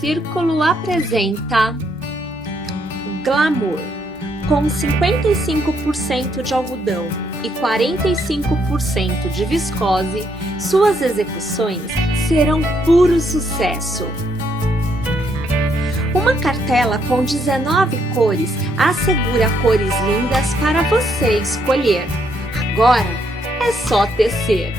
Círculo apresenta Glamour. Com 55% de algodão e 45% de viscose, suas execuções serão puro sucesso. Uma cartela com 19 cores assegura cores lindas para você escolher. Agora é só tecer.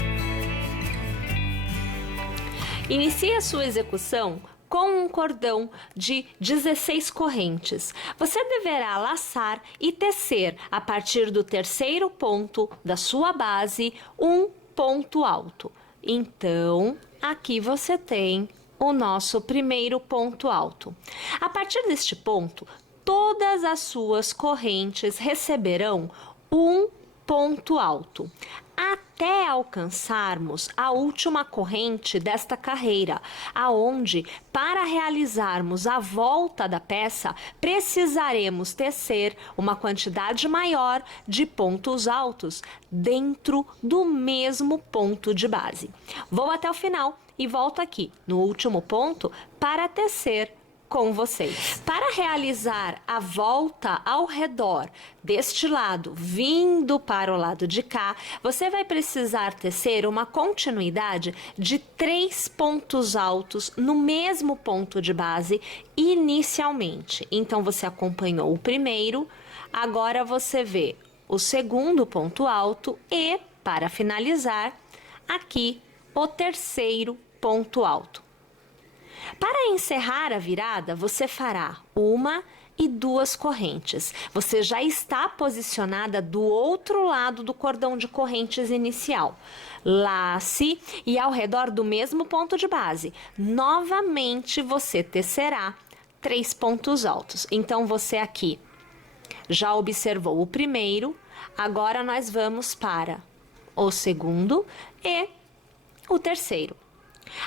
Inicie a sua execução com um cordão de 16 correntes. Você deverá laçar e tecer a partir do terceiro ponto da sua base um ponto alto. Então, aqui você tem o nosso primeiro ponto alto. A partir deste ponto, todas as suas correntes receberão um ponto alto, até alcançarmos a última corrente desta carreira, aonde, para realizarmos a volta da peça, precisaremos tecer uma quantidade maior de pontos altos dentro do mesmo ponto de base. Vou até o final e volto aqui no último ponto para tecer com vocês. Para realizar a volta ao redor deste lado, vindo para o lado de cá, você vai precisar tecer uma continuidade de 3 pontos altos no mesmo ponto de base inicialmente. Então, você acompanhou o primeiro, agora você vê o segundo ponto alto e, para finalizar, aqui o terceiro ponto alto. Para encerrar a virada, você fará uma e duas correntes. Você já está posicionada do outro lado do cordão de correntes inicial. Lace e ao redor do mesmo ponto de base, novamente você tecerá 3 pontos altos. Então, você aqui já observou o primeiro, agora nós vamos para o segundo e o terceiro.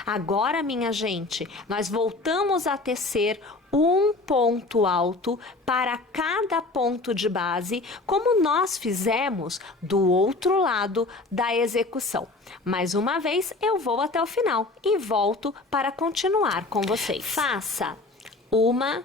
Agora, minha gente, nós voltamos a tecer um ponto alto para cada ponto de base, como nós fizemos do outro lado da execução. Mais uma vez, eu vou até o final e volto para continuar com vocês. Faça uma,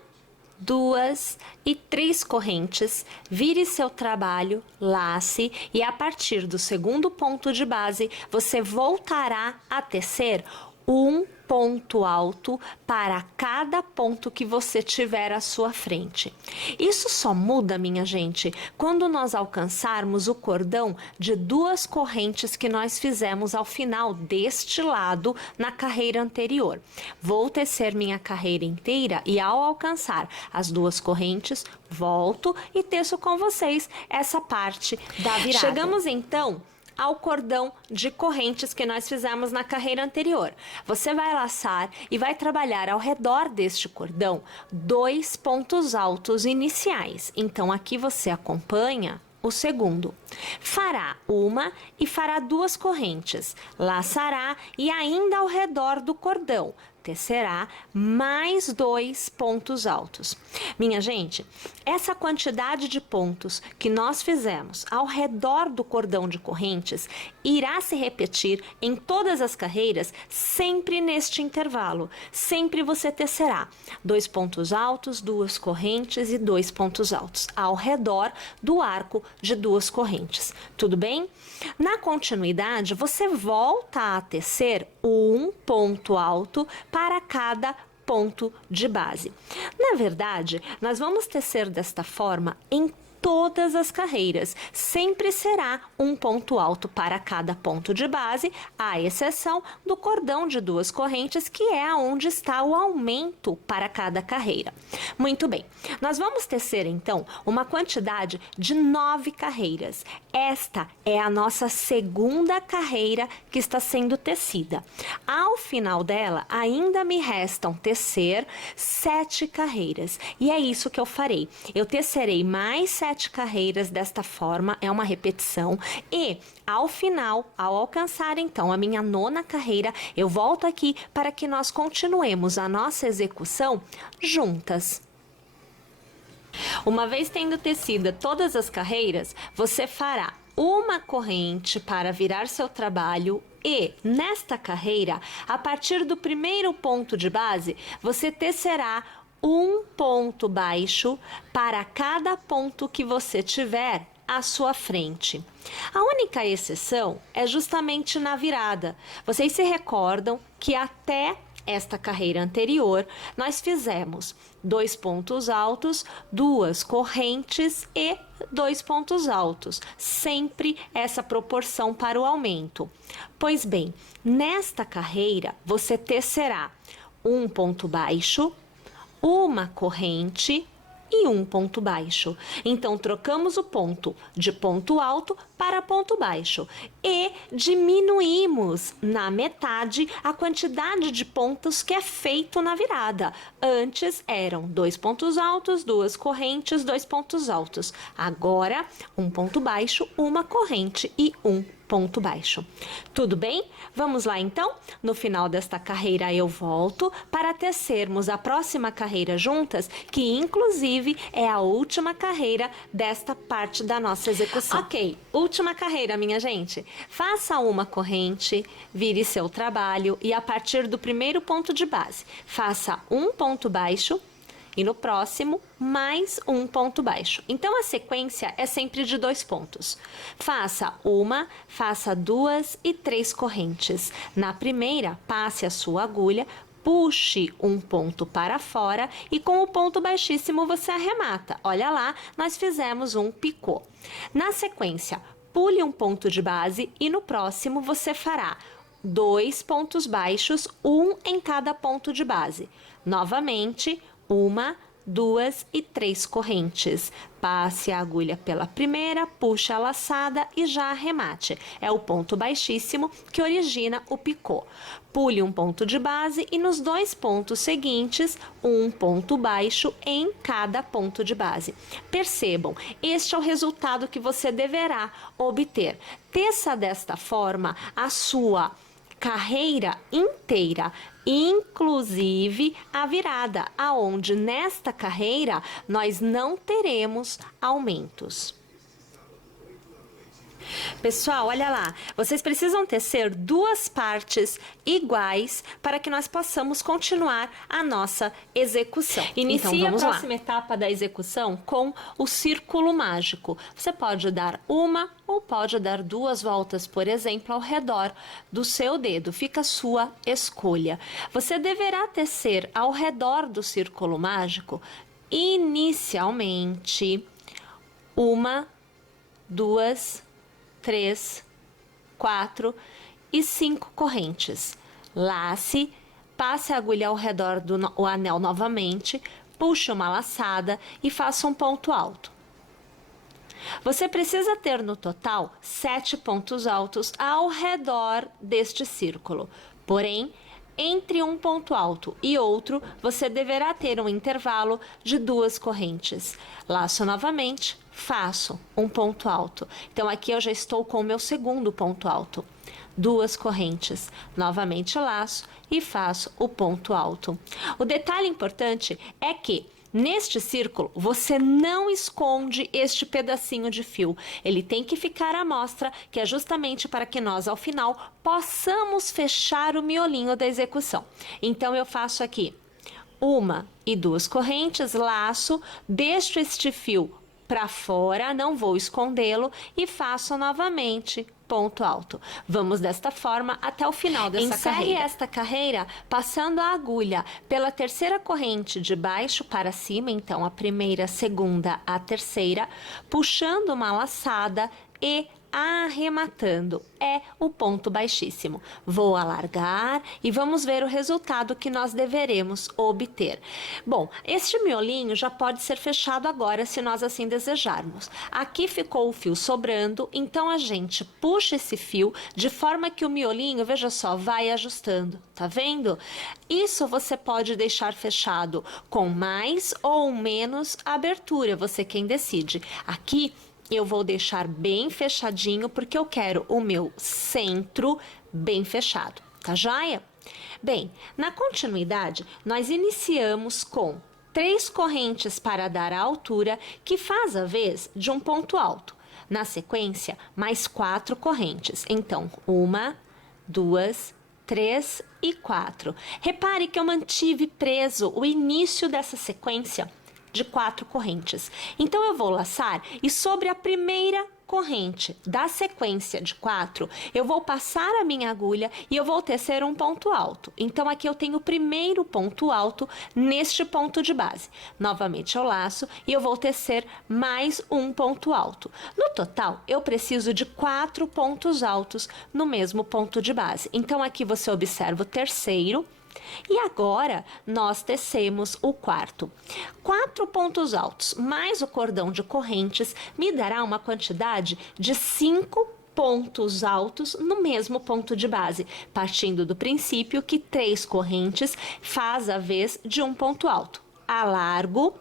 2 e 3 correntes, vire seu trabalho, lace e a partir do segundo ponto de base, você voltará a tecer um ponto alto para cada ponto que você tiver à sua frente. Isso só muda, minha gente, quando nós alcançarmos o cordão de 2 correntes que nós fizemos ao final deste lado na carreira anterior. Vou tecer minha carreira inteira e ao alcançar as 2 correntes, volto e teço com vocês essa parte da virada. Chegamos então ao cordão de correntes que nós fizemos na carreira anterior. Você vai laçar e vai trabalhar ao redor deste cordão 2 pontos altos iniciais. Então, aqui você acompanha o segundo. Fará uma e fará 2 correntes. Laçará e ainda ao redor do cordão tecerá mais 2 pontos altos. Minha gente, essa quantidade de pontos que nós fizemos ao redor do cordão de correntes irá se repetir em todas as carreiras, sempre neste intervalo. Sempre você tecerá 2 pontos altos, 2 correntes e 2 pontos altos ao redor do arco de 2 correntes. Tudo bem? Na continuidade, você volta a tecer um ponto alto para cada ponto de base. Na verdade, nós vamos tecer desta forma em todas as carreiras. Sempre será um ponto alto para cada ponto de base, à exceção do cordão de 2 correntes, que é onde está o aumento para cada carreira. Muito bem, nós vamos tecer então uma quantidade de 9 carreiras. Esta é a nossa segunda carreira que está sendo tecida. Ao final dela, ainda me restam tecer 7 carreiras. E é isso que eu farei. Eu tecerei mais 7 carreiras desta forma, é uma repetição, e ao final, ao alcançar então a minha 9ª carreira, eu volto aqui para que nós continuemos a nossa execução juntas. Uma vez tendo tecida todas as carreiras, você fará uma corrente para virar seu trabalho e, nesta carreira, a partir do primeiro ponto de base, você tecerá um ponto baixo para cada ponto que você tiver à sua frente. A única exceção é justamente na virada. Vocês se recordam que até esta carreira anterior, nós fizemos 2 pontos altos, 2 correntes e 2 pontos altos, sempre essa proporção para o aumento. Pois bem, nesta carreira, você tecerá um ponto baixo, uma corrente e um ponto baixo. Então, trocamos o ponto de ponto alto para ponto baixo e diminuímos na metade a quantidade de pontos que é feito na virada. Antes eram 2 pontos altos, 2 correntes, 2 pontos altos. Agora, um ponto baixo, uma corrente e um ponto baixo. Tudo bem? Vamos lá então? No final desta carreira eu volto para tecermos a próxima carreira juntas, que inclusive é a última carreira desta parte da nossa execução. Ok, última carreira, minha gente. Faça uma corrente, vire seu trabalho e a partir do primeiro ponto de base, faça um ponto baixo e no próximo, mais um ponto baixo. Então, a sequência é sempre de 2 pontos. Faça uma, faça 2 e 3 correntes. Na primeira, passe a sua agulha, puxe um ponto para fora e com o ponto baixíssimo você arremata. Olha lá, nós fizemos um picô. Na sequência, pule um ponto de base e no próximo você fará 2 pontos baixos, um em cada ponto de base. Novamente, 1, 2 e 3 correntes. Passe a agulha pela primeira, puxe a laçada e já arremate. É o ponto baixíssimo que origina o picô. Pule um ponto de base e nos 2 pontos seguintes, um ponto baixo em cada ponto de base. Percebam, este é o resultado que você deverá obter. Teça desta forma a sua carreira inteira, inclusive a virada, aonde nesta carreira nós não teremos aumentos. Pessoal, olha lá, vocês precisam tecer 2 partes iguais para que nós possamos continuar a nossa execução. Inicie a próxima etapa da execução com o círculo mágico. Você pode dar uma ou pode dar 2 voltas, por exemplo, ao redor do seu dedo. Fica a sua escolha. Você deverá tecer ao redor do círculo mágico, inicialmente, 1, 2, 3, 4 e 5 correntes. Lace, passe a agulha ao redor do anel novamente, puxe uma laçada e faça um ponto alto. Você precisa ter no total 7 pontos altos ao redor deste círculo. Porém, entre um ponto alto e outro, você deverá ter um intervalo de 2 correntes. Laço novamente, faço um ponto alto. Então, aqui eu já estou com o meu segundo ponto alto. 2 correntes. Novamente laço e faço o ponto alto. O detalhe importante é que neste círculo, você não esconde este pedacinho de fio. Ele tem que ficar à mostra, que é justamente para que nós, ao final, possamos fechar o miolinho da execução. Então, eu faço aqui 1 e 2 correntes, laço, deixo este fio para fora, não vou escondê-lo e faço novamente ponto alto. Vamos desta forma até o final dessa carreira. Encerre esta carreira passando a agulha pela terceira corrente de baixo para cima, então a primeira, a segunda, a terceira, puxando uma laçada e arrematando. É o ponto baixíssimo. Vou alargar e vamos ver o resultado que nós deveremos obter. Bom, este miolinho já pode ser fechado agora, se nós assim desejarmos. Aqui ficou o fio sobrando, então a gente puxa esse fio de forma que o miolinho, veja só, vai ajustando. Tá vendo? Isso você pode deixar fechado com mais ou menos abertura, você quem decide. Aqui eu vou deixar bem fechadinho, porque eu quero o meu centro bem fechado, tá joia? Bem, na continuidade, nós iniciamos com 3 correntes para dar a altura, que faz a vez de um ponto alto. na sequência, mais 4 correntes. Então, 1, 2, 3 e 4. Repare que eu mantive preso o início dessa sequência de 4 correntes. Então, eu vou laçar e sobre a primeira corrente da sequência de 4, eu vou passar a minha agulha e eu vou tecer um ponto alto. Então, aqui eu tenho o primeiro ponto alto neste ponto de base. Novamente, eu laço e eu vou tecer mais um ponto alto. No total, eu preciso de 4 pontos altos no mesmo ponto de base. Então, aqui você observa o terceiro. E agora, nós tecemos o quarto. 4 pontos altos mais o cordão de correntes me dará uma quantidade de 5 pontos altos no mesmo ponto de base, partindo do princípio que 3 correntes faz a vez de um ponto alto. Alargo,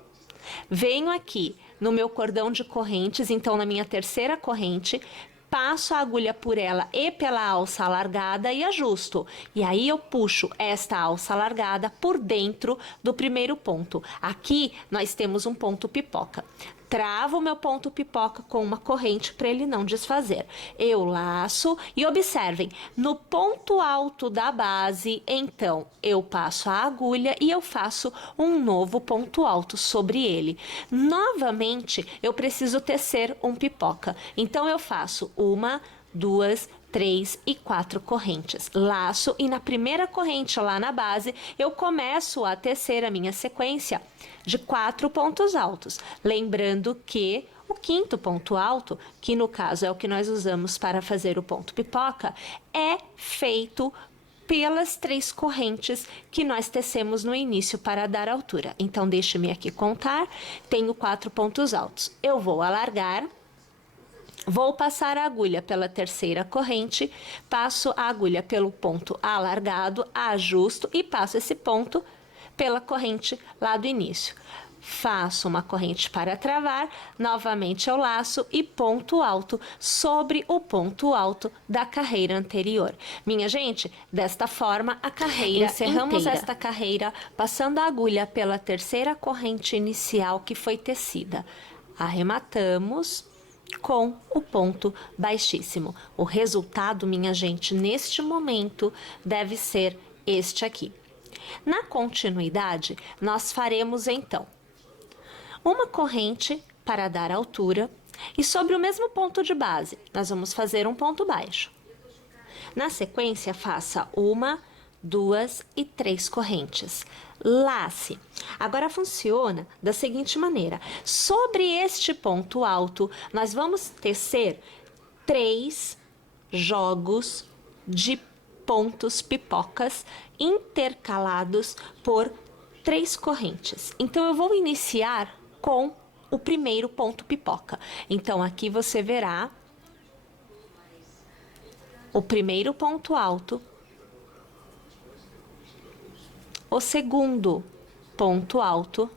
venho aqui no meu cordão de correntes, então na minha terceira corrente, passo a agulha por ela e pela alça alargada e ajusto. E aí eu puxo esta alça alargada por dentro do primeiro ponto. Aqui nós temos um ponto pipoca. Travo o meu ponto pipoca com uma corrente para ele não desfazer. Eu laço e observem, no ponto alto da base, então, eu passo a agulha e eu faço um novo ponto alto sobre ele. Novamente, eu preciso tecer um pipoca. Então, eu faço 1, 2, 3 e 4 correntes. Laço e na primeira corrente lá na base, eu começo a tecer a minha sequência de 4 pontos altos. Lembrando que o quinto ponto alto, que no caso é o que nós usamos para fazer o ponto pipoca, é feito pelas 3 correntes que nós tecemos no início para dar altura. Então, deixe-me aqui contar. Tenho 4 pontos altos. Eu vou alargar. Vou passar a agulha pela terceira corrente, passo a agulha pelo ponto alargado, ajusto e passo esse ponto pela corrente lá do início. Faço uma corrente para travar, novamente eu laço e ponto alto sobre o ponto alto da carreira anterior. Minha gente, desta forma a carreira encerramos inteira. Esta carreira passando a agulha pela terceira corrente inicial que foi tecida. Arrematamos com o ponto baixíssimo. O resultado, minha gente, neste momento deve ser este aqui. Na continuidade, nós faremos então uma corrente para dar altura e sobre o mesmo ponto de base, nós vamos fazer um ponto baixo. Na sequência, faça 1, 2 e 3 correntes. Lace. Agora funciona da seguinte maneira. Sobre este ponto alto, nós vamos tecer 3 jogos de pontos pipocas intercalados por 3 correntes. Então, eu vou iniciar com o primeiro ponto pipoca. Então, aqui você verá o primeiro ponto alto, o segundo ponto alto,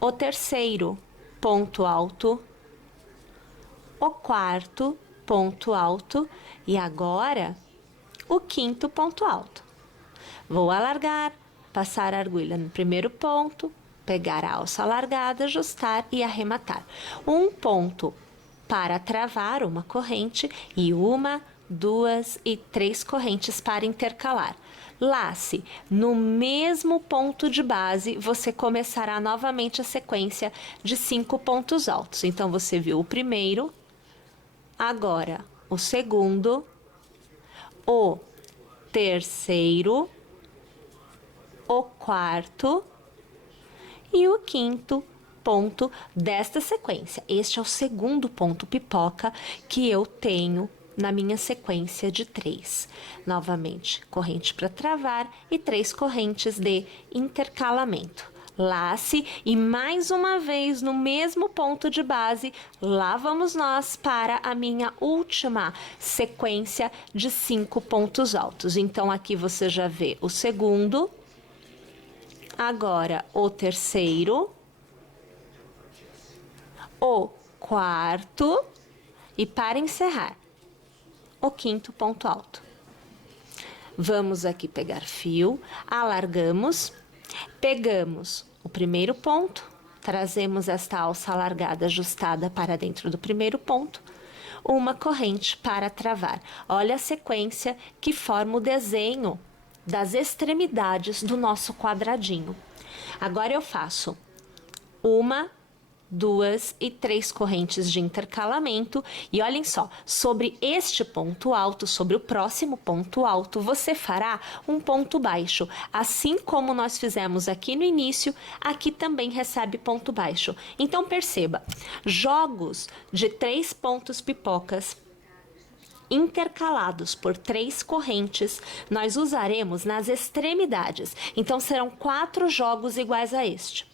o terceiro ponto alto, o quarto ponto alto e agora o quinto ponto alto. Vou alargar, passar a agulha no primeiro ponto, pegar a alça alargada, ajustar e arrematar. Um ponto para travar uma corrente e 1, 2 e 3 correntes para intercalar. Lace, no mesmo ponto de base, você começará novamente a sequência de 5 pontos altos. Então, você viu o primeiro, agora o segundo, o terceiro, o quarto e o quinto ponto desta sequência. Este é o segundo ponto pipoca que eu tenho na minha sequência de 3. Novamente, corrente para travar e 3 correntes de intercalamento. Lace e mais uma vez no mesmo ponto de base, lá vamos nós para a minha última sequência de 5 pontos altos. Então, aqui você já vê o segundo, agora o terceiro, o quarto e para encerrar, o quinto ponto alto. Vamos aqui pegar fio, alargamos, pegamos o primeiro ponto, trazemos esta alça alargada ajustada para dentro do primeiro ponto, uma corrente para travar. Olha a sequência que forma o desenho das extremidades do nosso quadradinho. Agora eu faço uma, 2 e 3 correntes de intercalamento e olhem só, sobre este ponto alto, sobre o próximo ponto alto, você fará um ponto baixo, assim como nós fizemos aqui no início, aqui também recebe ponto baixo. Então perceba, jogos de 3 pontos pipocas intercalados por 3 correntes, nós usaremos nas extremidades, então serão 4 jogos iguais a este.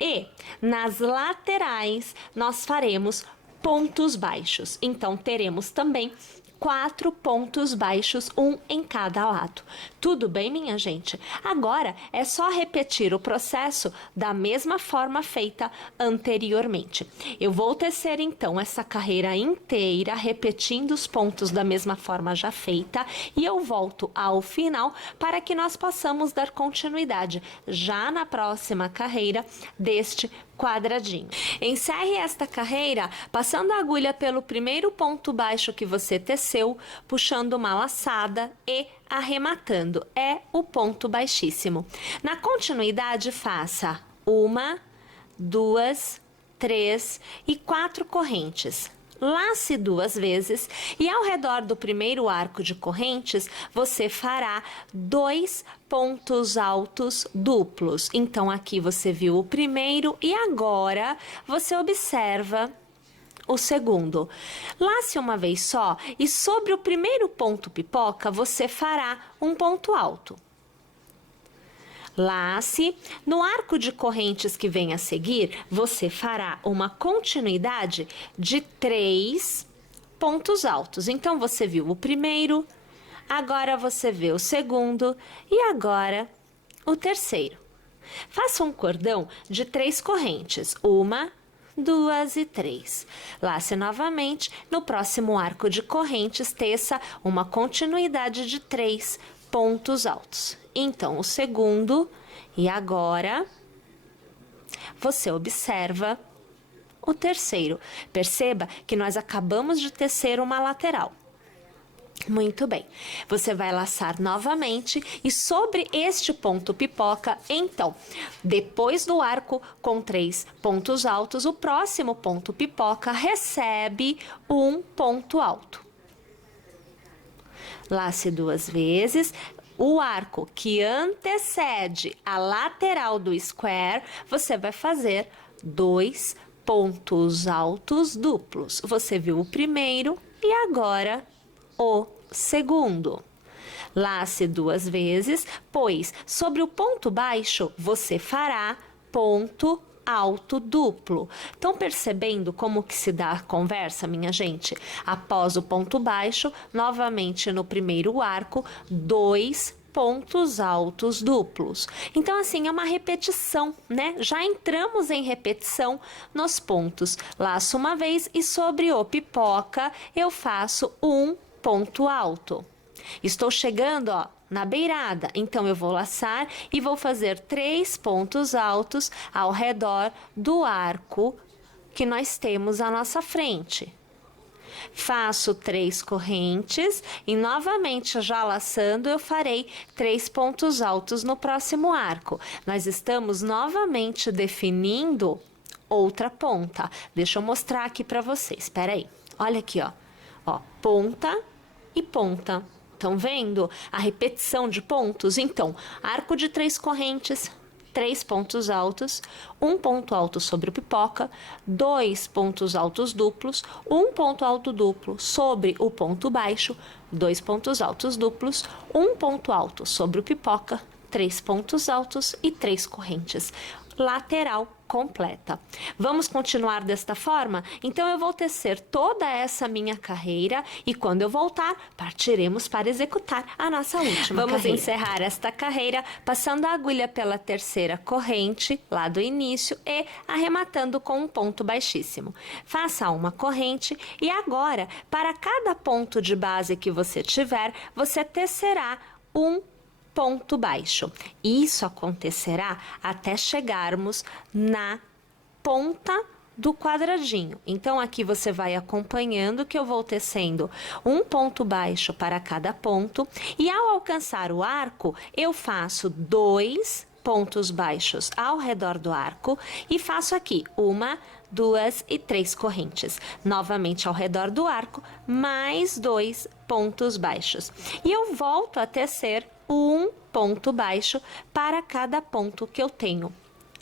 E nas laterais nós faremos pontos baixos. Então teremos também 4 pontos baixos, um em cada lado. Tudo bem, minha gente? Agora é só repetir o processo da mesma forma feita anteriormente. Eu vou tecer então essa carreira inteira, repetindo os pontos da mesma forma já feita, e eu volto ao final para que nós possamos dar continuidade já na próxima carreira deste quadradinho. Encerre esta carreira passando a agulha pelo primeiro ponto baixo que você teceu, puxando uma laçada e arrematando. É o ponto baixíssimo. Na continuidade, faça 1, 2, 3 e 4 correntes. Lace 2 vezes e ao redor do primeiro arco de correntes você fará 2 pontos altos duplos. Então aqui você viu o primeiro e agora você observa o segundo. Lace uma vez só e sobre o primeiro ponto pipoca você fará um ponto alto. Lace, no arco de correntes que vem a seguir, você fará uma continuidade de 3 pontos altos. Então, você viu o primeiro, agora você vê o segundo e agora o terceiro. Faça um cordão de 3 correntes, 1, 2 e 3. Lace novamente, no próximo arco de correntes, teça uma continuidade de 3 pontos altos. Então, o segundo, e agora você observa o terceiro. Perceba que nós acabamos de tecer uma lateral. Muito bem, você vai laçar novamente e sobre este ponto pipoca, então, depois do arco com 3 pontos altos, o próximo ponto pipoca recebe um ponto alto. Lace 2 vezes. O arco que antecede a lateral do square, você vai fazer 2 pontos altos duplos. Você viu o primeiro e agora o segundo. Lace 2 vezes, pois sobre o ponto baixo você fará ponto alto duplo. Estão percebendo como que se dá a conversa, minha gente? Após o ponto baixo, novamente no primeiro arco, 2 pontos altos duplos. Então, assim, é uma repetição, né? Já entramos em repetição nos pontos. Laço uma vez e sobre o pipoca eu faço um ponto alto. Estou chegando, ó, na beirada, então eu vou laçar e vou fazer 3 pontos altos ao redor do arco que nós temos à nossa frente. Faço 3 correntes e novamente já laçando eu farei 3 pontos altos no próximo arco. Nós estamos novamente definindo outra ponta. Deixa eu mostrar aqui para vocês, espera aí. Olha aqui, ó, ponta e ponta. Estão vendo a repetição de pontos? Então, arco de 3 correntes, 3 pontos altos, um ponto alto sobre o pipoca, 2 pontos altos duplos, um ponto alto duplo sobre o ponto baixo, 2 pontos altos duplos, um ponto alto sobre o pipoca, 3 pontos altos e 3 correntes. Lateral completa. Vamos continuar desta forma? Então, eu vou tecer toda essa minha carreira e quando eu voltar, partiremos para executar a nossa última Vamos carreira. Encerrar esta carreira passando a agulha pela terceira corrente, lá do início, e arrematando com um ponto baixíssimo. Faça uma corrente e agora, para cada ponto de base que você tiver, você tecerá um ponto baixo. Isso acontecerá até chegarmos na ponta do quadradinho. Então, aqui você vai acompanhando que eu vou tecendo um ponto baixo para cada ponto. E ao alcançar o arco, eu faço 2 pontos baixos ao redor do arco e faço aqui 1, 2 e 3 correntes. Novamente ao redor do arco, mais 2 pontos baixos. E eu volto a tecer um ponto baixo para cada ponto que eu tenho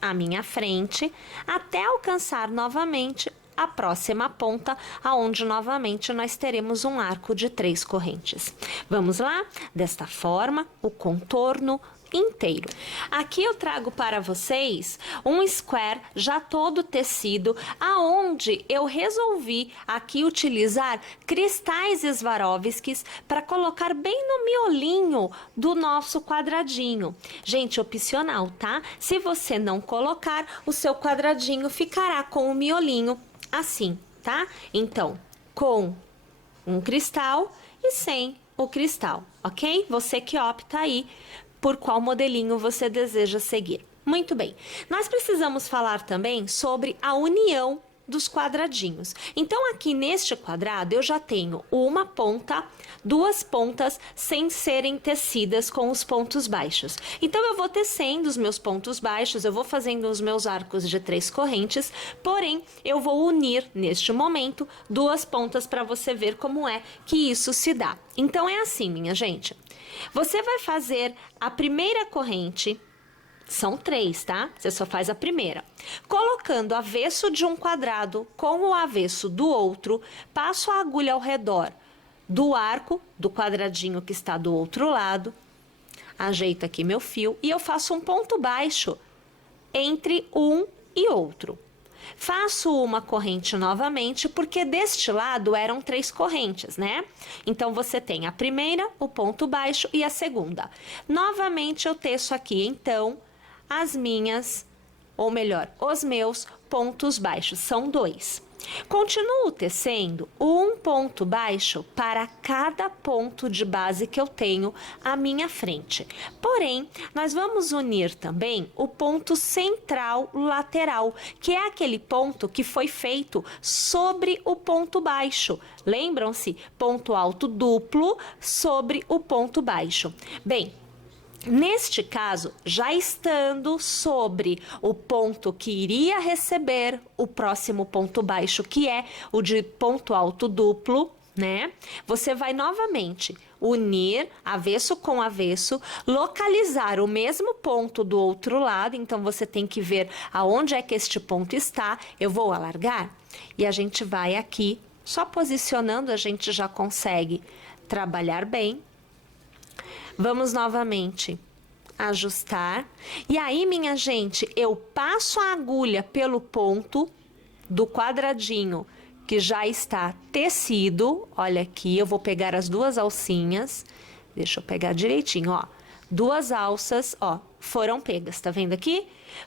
à minha frente, até alcançar novamente a próxima ponta, aonde novamente nós teremos um arco de 3 correntes. Vamos lá? Desta forma, o contorno inteiro. Aqui eu trago para vocês um square já todo tecido, aonde eu resolvi aqui utilizar cristais Swarovskis para colocar bem no miolinho do nosso quadradinho. Gente, opcional, tá? Se você não colocar, o seu quadradinho ficará com o miolinho assim, tá? Então, com um cristal e sem o cristal, ok? Você que opta aí por qual modelinho você deseja seguir. Muito bem, nós precisamos falar também sobre a união dos quadradinhos. Então, aqui neste quadrado, eu já tenho uma ponta, 2 pontas sem serem tecidas com os pontos baixos. Então, eu vou tecendo os meus pontos baixos, eu vou fazendo os meus arcos de 3 correntes, porém, eu vou unir, neste momento, 2 pontas para você ver como é que isso se dá. Então, é assim, minha gente. Você vai fazer a primeira corrente, são 3, tá? Você só faz a primeira. Colocando o avesso de um quadrado com o avesso do outro, passo a agulha ao redor do arco, do quadradinho que está do outro lado, ajeito aqui meu fio e eu faço um ponto baixo entre um e outro. Faço uma corrente novamente, porque deste lado eram 3 correntes, né? Então, você tem a primeira, o ponto baixo e a segunda. Novamente, eu teço aqui, então, as minhas, ou melhor, os meus pontos baixos. São 2. Continuo tecendo um ponto baixo para cada ponto de base que eu tenho à minha frente. Porém, nós vamos unir também o ponto central lateral, que é aquele ponto que foi feito sobre o ponto baixo. Lembram-se? Ponto alto duplo sobre o ponto baixo. Bem, neste caso, já estando sobre o ponto que iria receber o próximo ponto baixo, que é o de ponto alto duplo, né? Você vai novamente unir avesso com avesso, localizar o mesmo ponto do outro lado, então você tem que ver aonde é que este ponto está. Eu vou alargar e a gente vai aqui, só posicionando, a gente já consegue trabalhar bem. Vamos novamente ajustar. E aí, minha gente, eu passo a agulha pelo ponto do quadradinho que já está tecido. Olha aqui, eu vou pegar as 2 alcinhas. Deixa eu pegar direitinho, ó. 2 alças, ó, foram pegas, tá vendo aqui?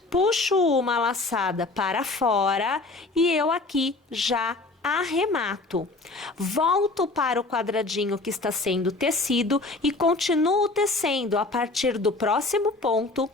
Puxo uma laçada para fora e eu aqui já arremato. Volto para o quadradinho que está sendo tecido e continuo tecendo a partir do próximo ponto,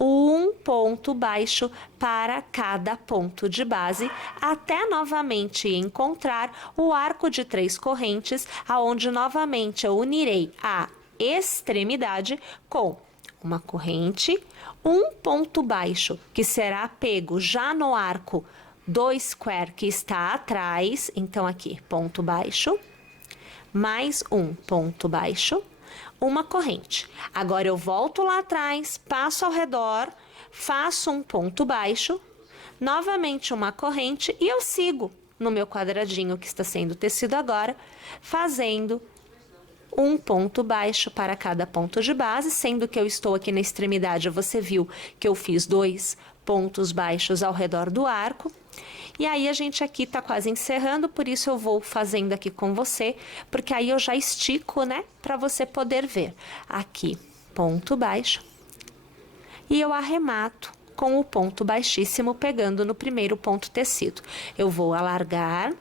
um ponto baixo para cada ponto de base, até novamente encontrar o arco de 3 correntes, aonde novamente eu unirei a extremidade com uma corrente, um ponto baixo que será pego já no arco do square que está atrás, então aqui, ponto baixo, mais um ponto baixo, uma corrente. Agora eu volto lá atrás, passo ao redor, faço um ponto baixo, novamente uma corrente e eu sigo no meu quadradinho que está sendo tecido agora, fazendo um ponto baixo para cada ponto de base, sendo que eu estou aqui na extremidade, você viu que eu fiz 2 pontos baixos ao redor do arco. E aí a gente aqui tá quase encerrando, por isso eu vou fazendo aqui com você, porque aí eu já estico, né, para você poder ver. Aqui, ponto baixo. E eu arremato com o ponto baixíssimo, pegando no primeiro ponto tecido. Eu vou alargar.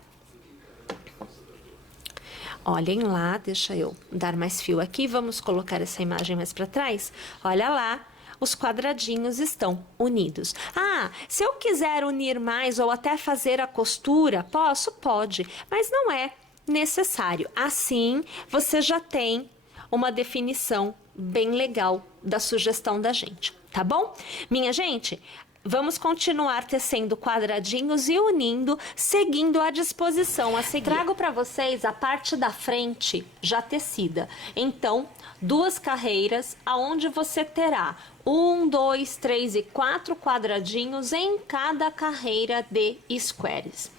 Olhem lá, deixa eu dar mais fio aqui, vamos colocar essa imagem mais para trás. Olha lá, os quadradinhos estão unidos. Ah, se eu quiser unir mais ou até fazer a costura, posso? Pode, mas não é necessário. Assim, você já tem uma definição bem legal da sugestão da gente, tá bom? Minha gente, vamos continuar tecendo quadradinhos e unindo, seguindo a disposição a seguir. Trago para vocês a parte da frente já tecida. Então, 2 carreiras, aonde você terá 1, 2, 3 e 4 quadradinhos em cada carreira de squares.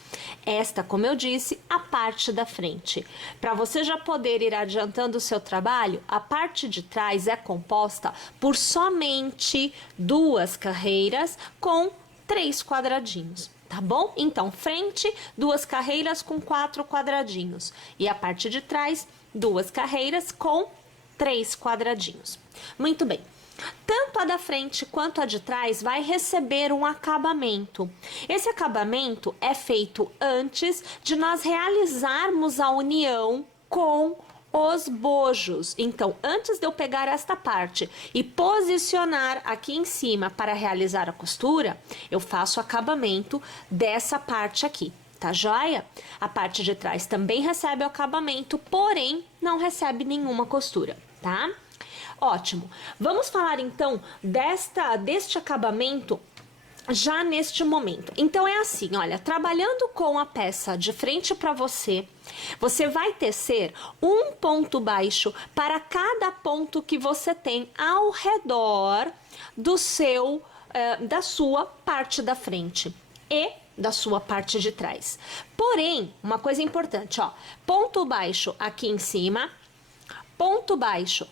Esta, como eu disse, a parte da frente. Para você já poder ir adiantando o seu trabalho, a parte de trás é composta por somente 2 carreiras com 3 quadradinhos. Tá bom? Então, frente, 2 carreiras com 4 quadradinhos. E a parte de trás, 2 carreiras com 3 quadradinhos. Muito bem. Tanto a da frente quanto a de trás vai receber um acabamento. Esse acabamento é feito antes de nós realizarmos a união com os bojos. Então, antes de eu pegar esta parte e posicionar aqui em cima para realizar a costura, eu faço o acabamento dessa parte aqui. Tá joia? A parte de trás também recebe o acabamento, porém não recebe nenhuma costura, tá? Ótimo. Vamos falar então deste acabamento já neste momento. Então é assim, olha, trabalhando com a peça de frente para você, você vai tecer um ponto baixo para cada ponto que você tem ao redor do da sua parte da frente e da sua parte de trás. Porém, uma coisa importante, ó, ponto baixo aqui em cima, ponto baixo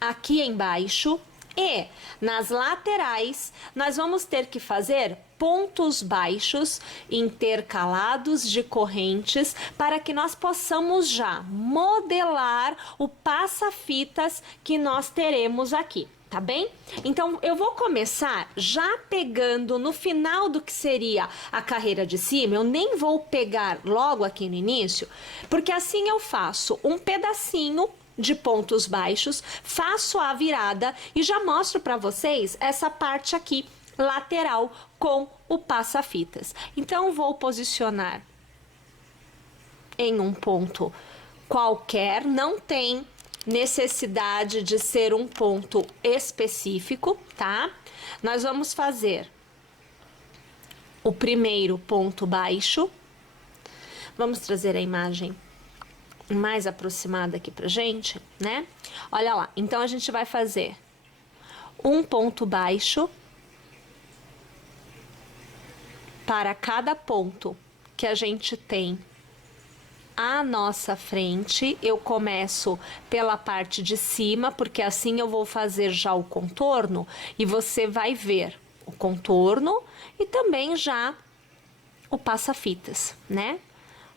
aqui embaixo e nas laterais nós vamos ter que fazer pontos baixos intercalados de correntes para que nós possamos já modelar o passa-fitas que nós teremos aqui. Tá bem? Então, eu vou começar já pegando no final do que seria a carreira de cima. Eu nem vou pegar logo aqui no início, porque assim eu faço um pedacinho de pontos baixos, faço a virada e já mostro para vocês essa parte aqui lateral com o passa-fitas. Então, vou posicionar em um ponto qualquer, não tem necessidade de ser um ponto específico, tá? Nós vamos fazer o primeiro ponto baixo. Vamos trazer a imagem mais aproximada aqui pra gente, né? Olha lá, então a gente vai fazer um ponto baixo para cada ponto que a gente tem à nossa frente. Eu começo pela parte de cima, porque assim eu vou fazer já o contorno e você vai ver o contorno e também já o passa-fitas, né?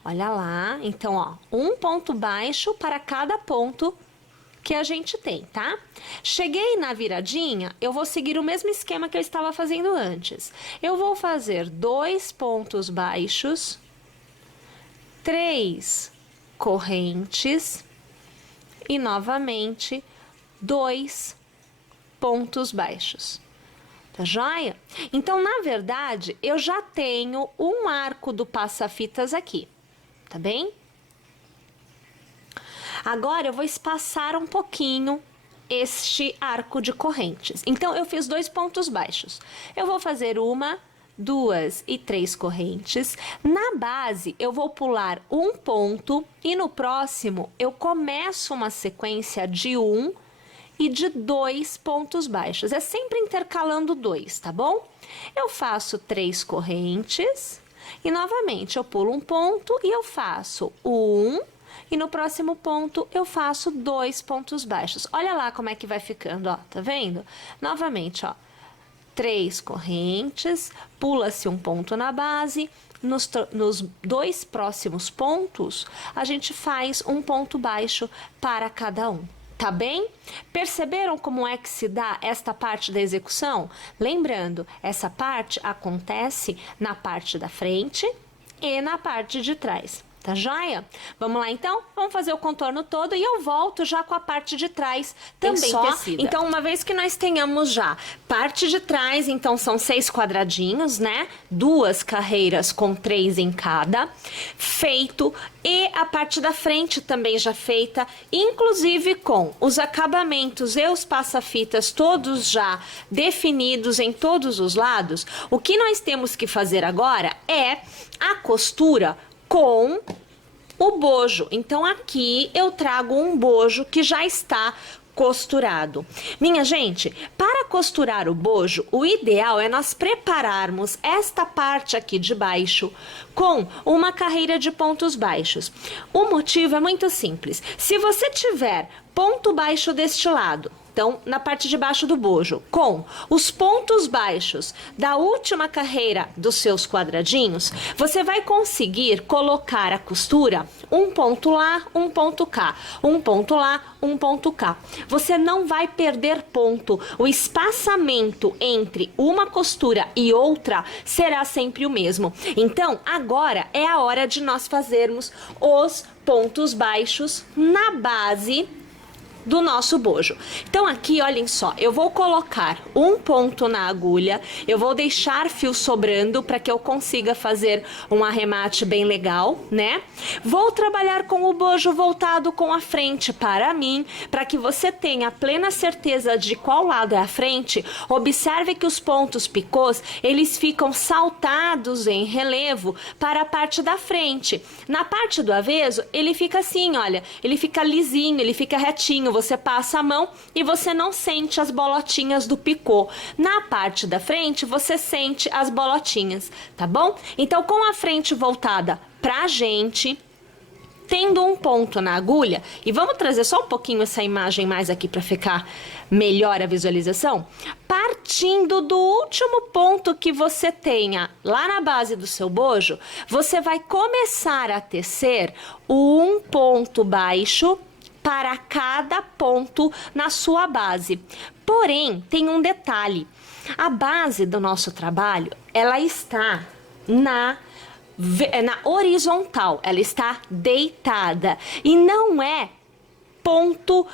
Olha lá, então, ó, um ponto baixo para cada ponto que a gente tem, tá? Cheguei na viradinha, eu vou seguir o mesmo esquema que eu estava fazendo antes. Eu vou fazer 2 pontos baixos, 3 correntes e, novamente, 2 pontos baixos. Tá joia? Então, na verdade, eu já tenho um arco do passa-fitas aqui. Tá bem? Agora eu vou espaçar um pouquinho este arco de correntes. Então, eu fiz 2 pontos baixos. Eu vou fazer 1, 2 e 3 correntes. Na base, eu vou pular um ponto e no próximo eu começo uma sequência de 1 e de 2 pontos baixos. É sempre intercalando 2, tá bom? Eu faço 3 correntes. E novamente eu pulo um ponto e eu faço 1 e no próximo ponto eu faço 2 pontos baixos. Olha lá como é que vai ficando, ó, tá vendo? Novamente, ó, 3 correntes, pula-se um ponto na base, nos 2 próximos pontos a gente faz um ponto baixo para cada um. Tá bem? Perceberam como é que se dá esta parte da execução? Lembrando, essa parte acontece na parte da frente e na parte de trás. Tá joia? Vamos lá então? Vamos fazer o contorno todo e eu volto já com a parte de trás também tecida. Então, uma vez que nós tenhamos já parte de trás, então são 6 quadradinhos, né? 2 carreiras com 3 em cada, feito. E a parte da frente também já feita, inclusive com os acabamentos e os passa-fitas todos já definidos em todos os lados. O que nós temos que fazer agora é a costura com o bojo. Então aqui eu trago um bojo que já está costurado. Minha gente, para costurar o bojo, o ideal é nós prepararmos esta parte aqui de baixo com uma carreira de pontos baixos. O motivo é muito simples. Se você tiver ponto baixo deste lado, então, na parte de baixo do bojo, com os pontos baixos da última carreira dos seus quadradinhos, você vai conseguir colocar a costura um ponto lá, um ponto cá, um ponto lá, um ponto cá. Você não vai perder ponto. O espaçamento entre uma costura e outra será sempre o mesmo. Então, agora é a hora de nós fazermos os pontos baixos na base do nosso bojo. Então aqui, olhem só, eu vou colocar um ponto na agulha, eu vou deixar fio sobrando para que eu consiga fazer um arremate bem legal, né? Vou trabalhar com o bojo voltado com a frente para mim, para que você tenha plena certeza de qual lado é a frente. Observe que os pontos picôs, eles ficam saltados em relevo para a parte da frente. Na parte do avesso, ele fica assim, olha, ele fica lisinho, ele fica retinho. Você passa a mão e você não sente as bolotinhas do picô. Na parte da frente, você sente as bolotinhas, tá bom? Então, com a frente voltada pra gente, tendo um ponto na agulha, e vamos trazer só um pouquinho essa imagem mais aqui para ficar melhor a visualização. Partindo do último ponto que você tenha lá na base do seu bojo, você vai começar a tecer um ponto baixo para cada ponto na sua base. Porém, tem um detalhe. A base do nosso trabalho, ela está na horizontal, ela está deitada e não é ponto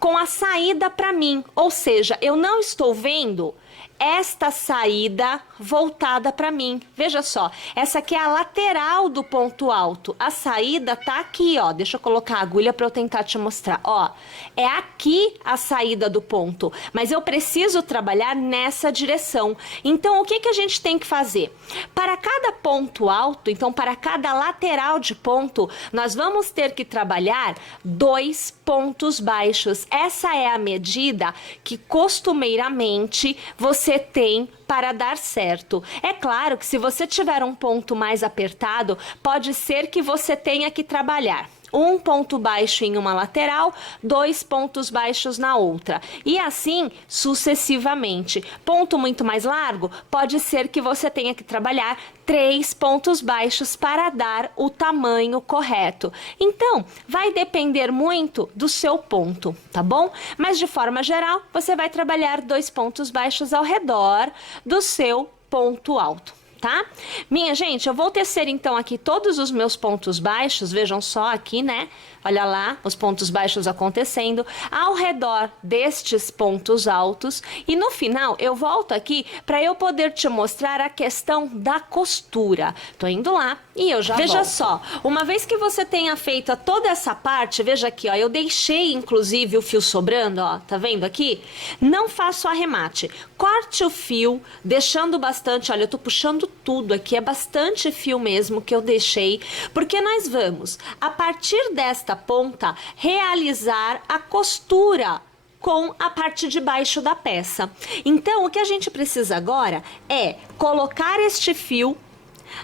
com a saída para mim. Ou seja, eu não estou vendo esta saída voltada para mim. Veja só, essa aqui é a lateral do ponto alto. A saída tá aqui, ó. Deixa eu colocar a agulha para eu tentar te mostrar. Ó, é aqui a saída do ponto, mas eu preciso trabalhar nessa direção. Então, o que que a gente tem que fazer? Para cada ponto alto, então para cada lateral de ponto, nós vamos ter que trabalhar 2 pontos baixos. Essa é a medida que costumeiramente você tem para dar certo. É claro que se você tiver um ponto mais apertado, pode ser que você tenha que trabalhar um ponto baixo em uma lateral, 2 pontos baixos na outra. E assim sucessivamente. Ponto muito mais largo, pode ser que você tenha que trabalhar 3 pontos baixos para dar o tamanho correto. Então, vai depender muito do seu ponto, tá bom? Mas de forma geral, você vai trabalhar 2 pontos baixos ao redor do seu ponto alto. Tá? Minha gente, eu vou tecer então aqui todos os meus pontos baixos, vejam só aqui, né? Olha lá, os pontos baixos acontecendo ao redor destes pontos altos. E no final, eu volto aqui para eu poder te mostrar a questão da costura. Tô indo lá e eu já volto. Veja só, uma vez que você tenha feito toda essa parte, veja aqui, ó, eu deixei inclusive o fio sobrando, ó, tá vendo aqui? Não faço arremate. Corte o fio, deixando bastante, olha, eu tô puxando tudo aqui, é bastante fio mesmo que eu deixei, porque nós vamos, a partir desta ponta, realizar a costura com a parte de baixo da peça. Então, o que a gente precisa agora é colocar este fio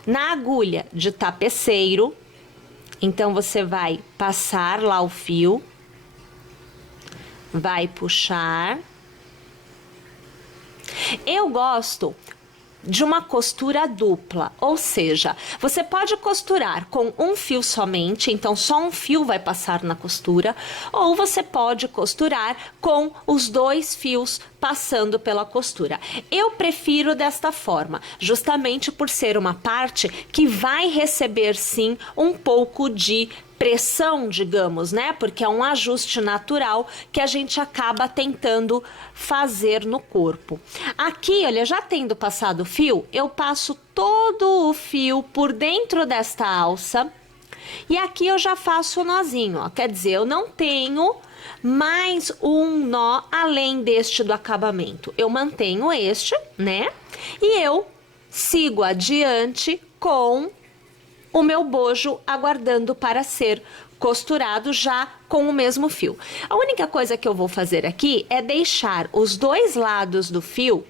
na agulha de tapeceiro. Então, você vai passar lá o fio, vai puxar. Eu gosto de uma costura dupla, ou seja, você pode costurar com um fio somente, então só um fio vai passar na costura, ou você pode costurar com os 2 fios passando pela costura. Eu prefiro desta forma, justamente por ser uma parte que vai receber sim um pouco de pressão, digamos, né? Porque é um ajuste natural que a gente acaba tentando fazer no corpo. Aqui, olha, já tendo passado o fio, eu passo todo o fio por dentro desta alça e aqui eu já faço o nozinho, ó. Quer dizer, eu não tenho mais um nó além deste do acabamento. Eu mantenho este, né? E eu sigo adiante com o meu bojo aguardando para ser costurado já com o mesmo fio. A única coisa que eu vou fazer aqui é deixar os 2 lados do fio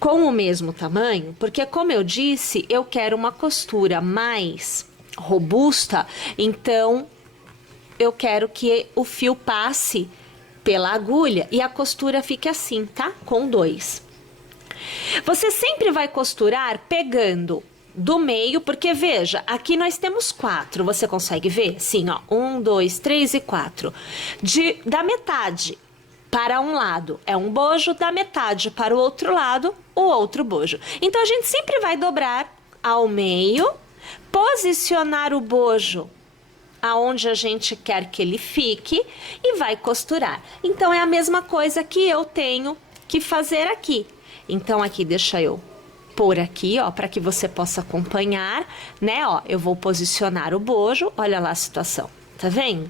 com o mesmo tamanho, porque como eu disse, eu quero uma costura mais robusta, então eu quero que o fio passe pela agulha e a costura fique assim, tá? Com 2. Você sempre vai costurar pegando do meio, porque veja, aqui nós temos 4, você consegue ver? Sim, ó, 1, 2, 3 e 4. Da metade para um lado é um bojo, da metade para o outro bojo. Então, a gente sempre vai dobrar ao meio, posicionar o bojo aonde a gente quer que ele fique e vai costurar. Então, é a mesma coisa que eu tenho que fazer aqui. Então, aqui, deixa eu pôr aqui, ó, para que você possa acompanhar, né, ó, eu vou posicionar o bojo, olha lá a situação, tá vendo?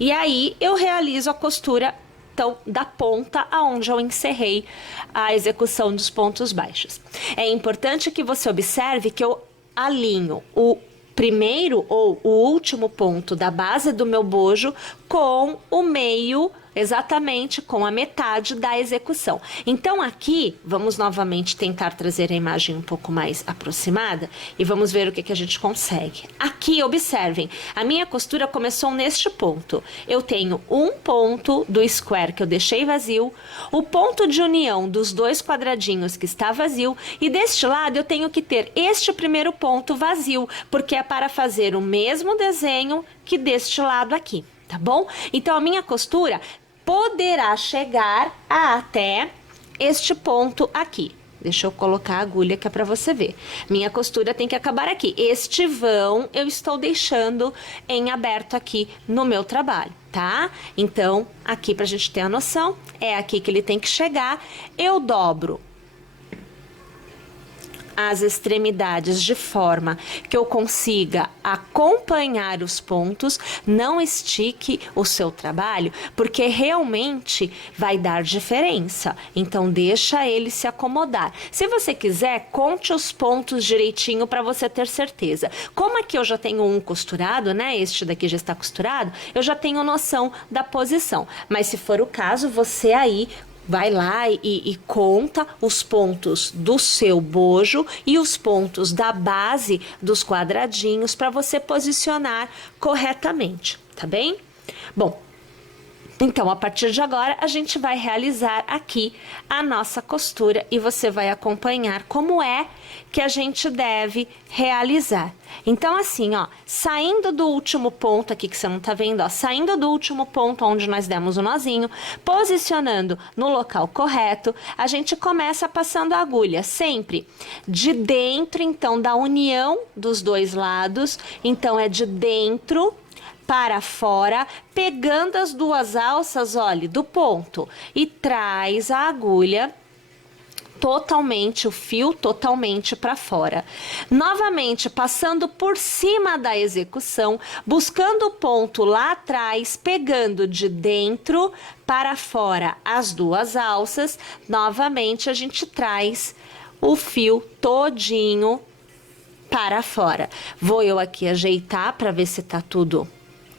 E aí, eu realizo a costura, então, da ponta aonde eu encerrei a execução dos pontos baixos. É importante que você observe que eu alinho o primeiro ou o último ponto da base do meu bojo com o meio, exatamente com a metade da execução. Então aqui, vamos novamente tentar trazer a imagem um pouco mais aproximada e vamos ver o que a gente consegue. Aqui, observem, a minha costura começou neste ponto. Eu tenho um ponto do square que eu deixei vazio, o ponto de união dos 2 quadradinhos que está vazio e deste lado eu tenho que ter este primeiro ponto vazio, porque é para fazer o mesmo desenho que deste lado aqui. Tá bom? Então, a minha costura poderá chegar até este ponto aqui. Deixa eu colocar a agulha que é para você ver. Minha costura tem que acabar aqui. Este vão eu estou deixando em aberto aqui no meu trabalho, tá? Então, aqui pra gente ter a noção, é aqui que ele tem que chegar. Eu dobro as extremidades de forma que eu consiga acompanhar os pontos, não estique o seu trabalho, porque realmente vai dar diferença. Então, deixa ele se acomodar. Se você quiser, conte os pontos direitinho para você ter certeza. Como aqui eu já tenho um costurado, né? Este daqui já está costurado, eu já tenho noção da posição. Mas se for o caso, você aí vai lá e conta os pontos do seu bojo e os pontos da base dos quadradinhos para você posicionar corretamente, tá bem? Bom, então, a partir de agora, a gente vai realizar aqui a nossa costura e você vai acompanhar como é que a gente deve realizar. Então, assim, ó, saindo do último ponto aqui, que você não tá vendo, ó, saindo do último ponto onde nós demos o nozinho, posicionando no local correto, a gente começa passando a agulha sempre de dentro, então, da união dos 2 lados, então, é de dentro para fora, pegando as 2 alças, olha, do ponto e traz a agulha totalmente, o fio totalmente para fora. Novamente, passando por cima da execução, buscando o ponto lá atrás, pegando de dentro para fora as 2 alças, novamente a gente traz o fio todinho para fora. Vou eu aqui ajeitar para ver se tá tudo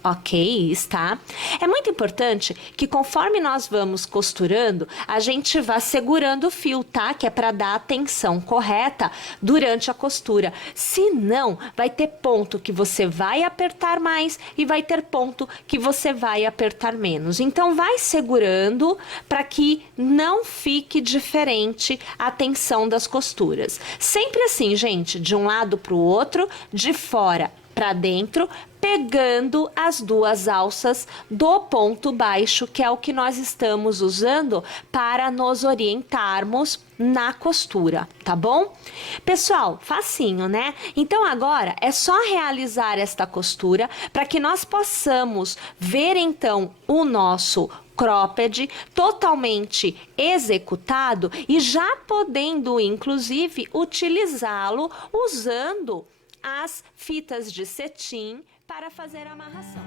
Ok, está. É muito importante que conforme nós vamos costurando, a gente vá segurando o fio, tá? Que é para dar a tensão correta durante a costura. Se não, vai ter ponto que você vai apertar mais e vai ter ponto que você vai apertar menos. Então, vai segurando para que não fique diferente a tensão das costuras. Sempre assim, gente, de um lado para o outro, de fora para dentro, pegando as duas alças do ponto baixo, que é o que nós estamos usando para nos orientarmos na costura, tá bom? Pessoal, facinho, né? Então agora é só realizar esta costura para que nós possamos ver então o nosso cropped totalmente executado e já podendo inclusive utilizá-lo usando as fitas de cetim para fazer a amarração.